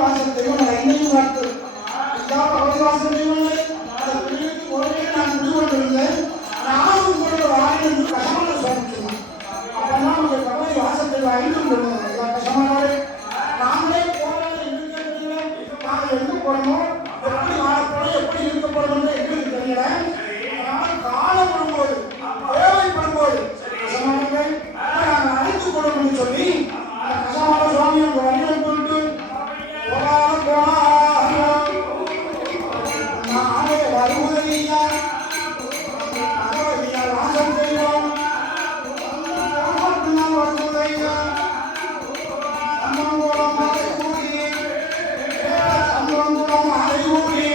வாசல் தெய்வம் ஐந்தையும் பார்த்து வாசல் தெய்வங்களை அந்த பிள்ளைக்கு ஒரே நான் முடிவெடுத்திருந்தேன். நானும் கூட வாரி என்று கசமான சொல்லிச்சுருந்தேன். அப்பெல்லாம் அந்த கவலை வாசல் தெய்வம் ஐந்தும் கசமானாரு. நாங்களே போராட எங்களுக்கு தெரியல, நாங்கள் எங்க போறோமோ எப்படி வாழப்போறோம் எப்படி இருக்க போறோம் எங்களுக்கு தெரியல. அதனால் காலம் வரும்போது தேவைப்படும்போது கசமானங்கள் நாங்கள் அழைத்து கொள்ளணும்னு சொல்லி அந்த கசமான சுவாமி அவங்க வழியில் போட்டு நானே வருவதையா வாசம் செய்வோம் வருவதையா சம்பளம் மாலை கூடி சம்பளம் மாலை கூடி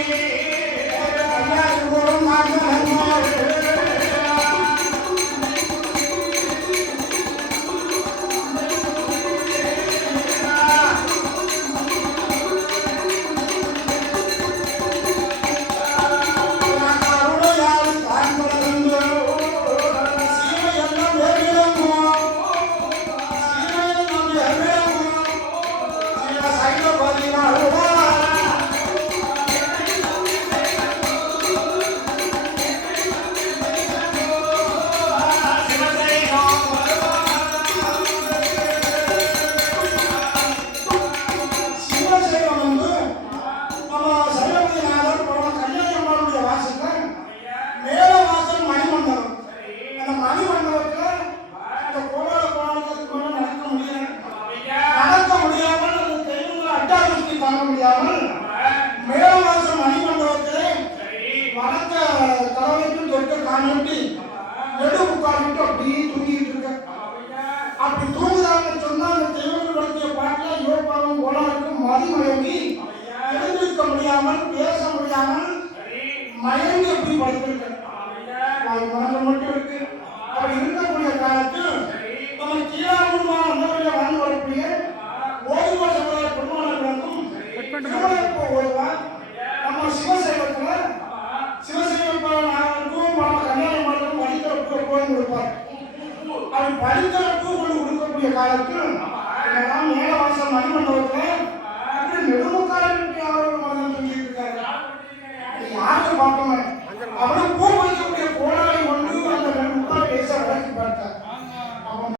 கல்யாணம் மேலவாசம் மணிமண்டபத்திலே வணக்க தலைவருக்கும் தொட்ட காணொட்டி நெடு உட்கார்ந்துட்டு அப்படியே தூங்கிட்டு இருக்க. அப்படி தூங்குதான்னு சொன்னா அந்த தெய்வங்கள் நடத்திய பாட்டில் யோகாவும் கோலாருக்கும் மதிமயங்கி எழுந்திருக்க முடியாமல் பேச முடியாமல் மயங்கி எப்படி படுத்திருக்க. மனங்கள் மட்டும் இருக்கு. அப்படி இருக்கக்கூடிய காலத்தில் நம்ம கீழாமுமா அந்த வாழ்ந்து வரக்கூடிய ஓய்வு சமுதாய பெருமானங்களுக்கும் நம்ம சிவசைவத்துல சிவசைவக்கும் கல்யாணம் பண்ணுறதும் படிக்கிறப்ப கோயில் கொடுப்பார். அப்படி படிக்கிறப்ப கொண்டு கொடுக்கக்கூடிய காலத்தில் மேலவாசல் மணிமண்டபத்தில் நெடுமுக்காரன் அவர்கள் மகன் சொல்லிட்டு இருக்காரு. யாருக்கு பார்க்க